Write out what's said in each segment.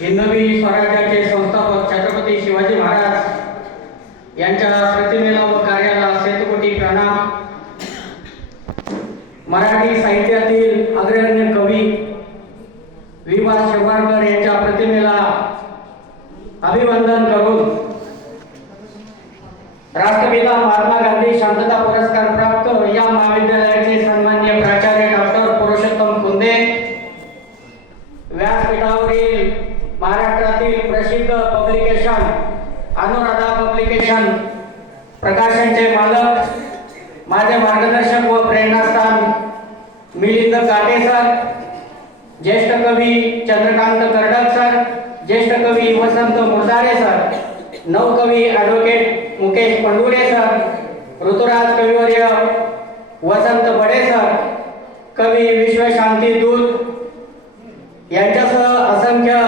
हिंदवी स्वराज्याचे संस्थापक छत्रपती शिवाजी महाराज यांच्या प्रतिमेला व कार्याला शेतकोटी प्रणाम. मराठी साहित्यातील अग्रगण्य कवी विभा शेवाळकर यांच्या प्रतिमेला अभिवंदन करून राष्ट्रपिता महात्मा गांधी शांतता पुरस्कार प्राप्त प्रकाशनचे मालक माझे मार्गदर्शक व प्रेरणास्थान मिलिंद काटे सर ज्येष्ठ कवी चंद्रकांत कर्डक सर ज्येष्ठ कवी वसंत मुरदारे सर नवकवी ॲडव्होकेट मुकेश पंडुरे सर ऋतुराज कविवर्य वसंत बडे सर कवी विश्वशांती दूत यांच्यासह असंख्य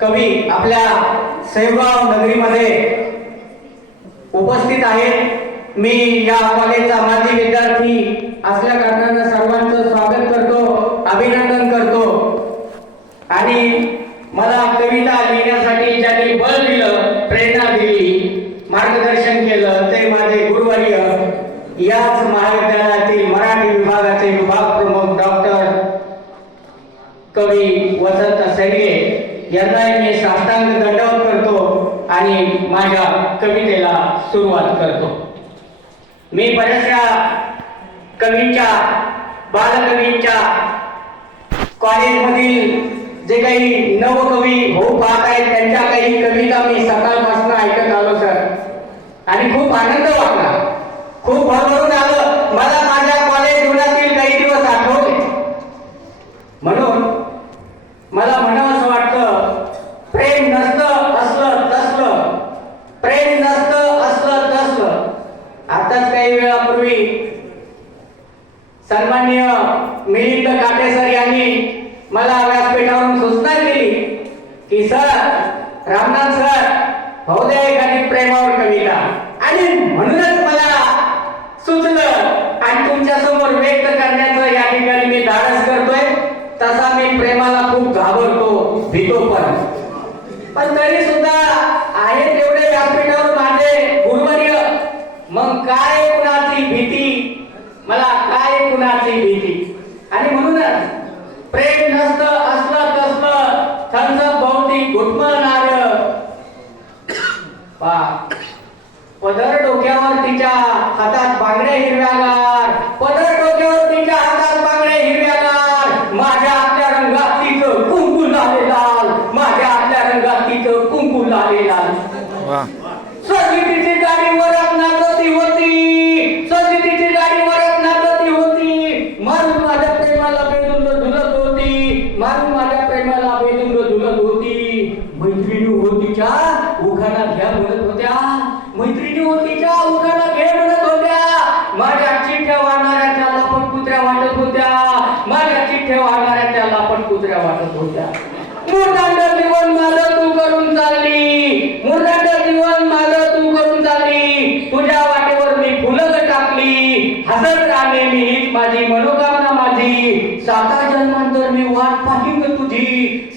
कवी आपल्या सेवगाव नगरीमध्ये उपस्थित आहेत मी या कॉलेजचा माजी विद्यार्थी असल्या कारणानं सर्वांचं स्वागत करतो अभिनंदन करतो. आणि मला कविता लिहिण्यासाठी ज्यांनी बल दिलं प्रेरणा दिली मार्गदर्शन केलं ते माझे गुरुवर्य याच महाविद्यालयातील मराठी विभागाचे विभाग प्रमुख डॉक्टर कवी वसंत सडगे यांनाही मी साष्टांग दंडवत आणि माझ्या कवितेला सुरुवात करतो. मी बऱ्याचशा कवींच्या बालकवींच्या कॉलेजमधील जे काही नवकवी होऊ पाहत आहेत त्यांच्या काही कविता मी सकाळपासून ऐकत आलो सर. आणि खूप आनंद वाटला. खूप भरभरून आला काटे सर यांनी मला व्यासपीठावरून सूचना केली की सर रामनाथ सर होऊ द्या एखादी प्रेमावर कविता. आणि म्हणूनच मला सुचलं आणि तुमच्यासमोर व्यक्त करण्याचं या ठिकाणी मी धाडस करतोय. तसा मी प्रेमाला खूप घाबरतो भीतो पण. पण तरी सुद्धा आहे तेवढे व्यासपीठावर माझे गुरुवर्य. मग काय कुणाची भीती? मला काय कुणाची भीती आणि म्हणूनच प्रेम नसतं असलं तसलं थंड भोवती घुटमळणार पा. पदर डोक्यावर तिच्या हातात बांगड्या हिरव्यागार. पदर डोक्यावर तिच्या हातात बांगड्या हिरव्यागार. माझ्या आपल्या रंगात तिचं कुंकू लाले लाल. माझ्या आपल्या रंगात तिचं कुंकू लाले लाल. वा. सजितीची गाडी वरत नाचती होती. सजितीची गाडी वरत नाचती होती. मारून माझ्या प्रेमाला बेधुंद धुलत होती. मारून माझ्या प्रेमाला बेधुंद धुलत होती मैत्रिणी होतीच्या उखाणा घ्या म्हणत होत्या. मैत्रिणी होतीच्या उखाणा घे म्हणत होत्या. माझ्या चिठ्ठ्या वाढणाऱ्या त्याला पण कुत्र्या वाटत होत्या. माझ्या चिठ्ठ्या वाढणाऱ्या त्याला पण कुत्र्या वाटत होत्या. मुर्दांड जीवन माझं तू करून चालली. मुर्दांड जीवन माझं तू करून चालली. तुझ्या वाटेवर मी फुलं टाकली. हसत राहणे मी हीच माझी मनोकामना. साता जन्मांतर मी वाट पाहिन तुझी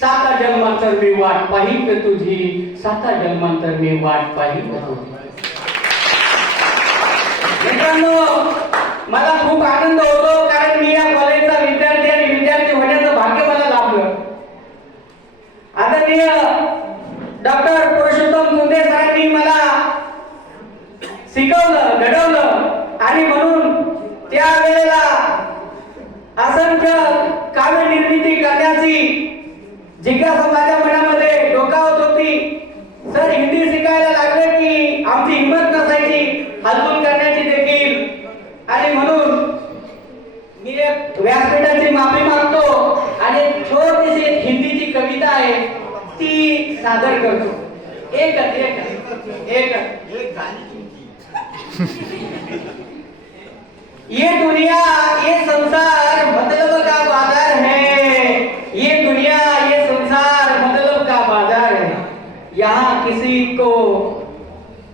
साता जन्मांतर मी वाट पाहिन तुझी साता जन्मांतर मी वाट पाहिन तुझी. मित्रांनो मला खूप आनंद होतो कारण मी या कॉलेजचा विद्यार्थी आणि विद्यार्थी होण्याचं भाग्य मला लाभलं. आदरणीय डॉक्टर पुरुषोत्तम मुंडे सरांनी मला शिकवलं घडवलं आणि म्हणून असंख्य काव्य निर्मिती करण्याची जिज्ञासा माझ्या मनामध्ये डोकावत होती. सर हिंदी शिकायला लागले की आमची हिंमत नसायची हलवून करण्याची देखील. आणि म्हणून मी एक व्यासपीठाची माफी मागतो आणि छोटीशी एक हिंदीची कविता आहे ती सादर करतो. एक एक एक. ये दुनिया ये संसार यहाँ किसी को,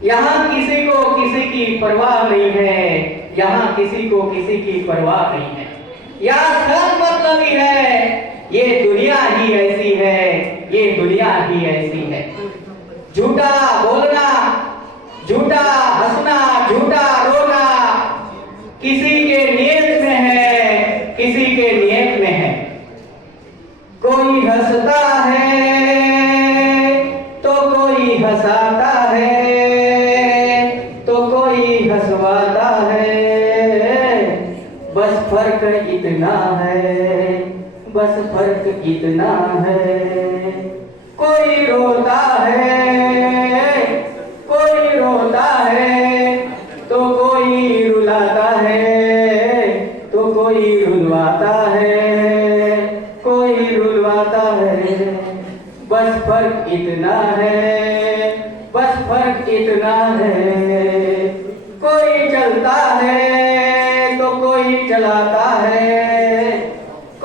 यहाँ किसी को किसी की परवाह नहीं है, यहाँ किसी को किसी की परवाह नहीं है। यहाँ सब मतलब ही है, ये दुनिया ही ऐसी है, ये दुनिया ही ऐसी है। झूठा बोलना, झूठा हंसना, झूठा रोना किसी के नियत में है, किसी के फ़र्क इतना है, बस फ़र्क इतना है। कोई रोता है, कोई रोता है तो कोई रुलाता है तो कोई रुलवाता है। कोई रुलवाता है, बस फ़र्क इतना है, बस फ़र्क इतना है। कोई चलता है चलाता है।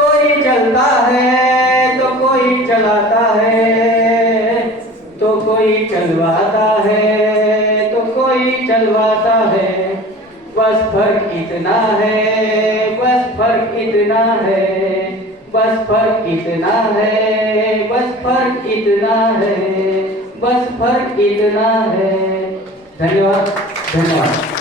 कोई चलता है तो कोई चलाता है। तो कोई चलवाता है तो कोई चलवाता है। बस फ़र्क इतना है, बस फ़र्क इतना है। बस फ़र्क इतना है, बस फ़र्क इतना है। बस फ़र्क इतना है। धन्यवाद धन्यवाद।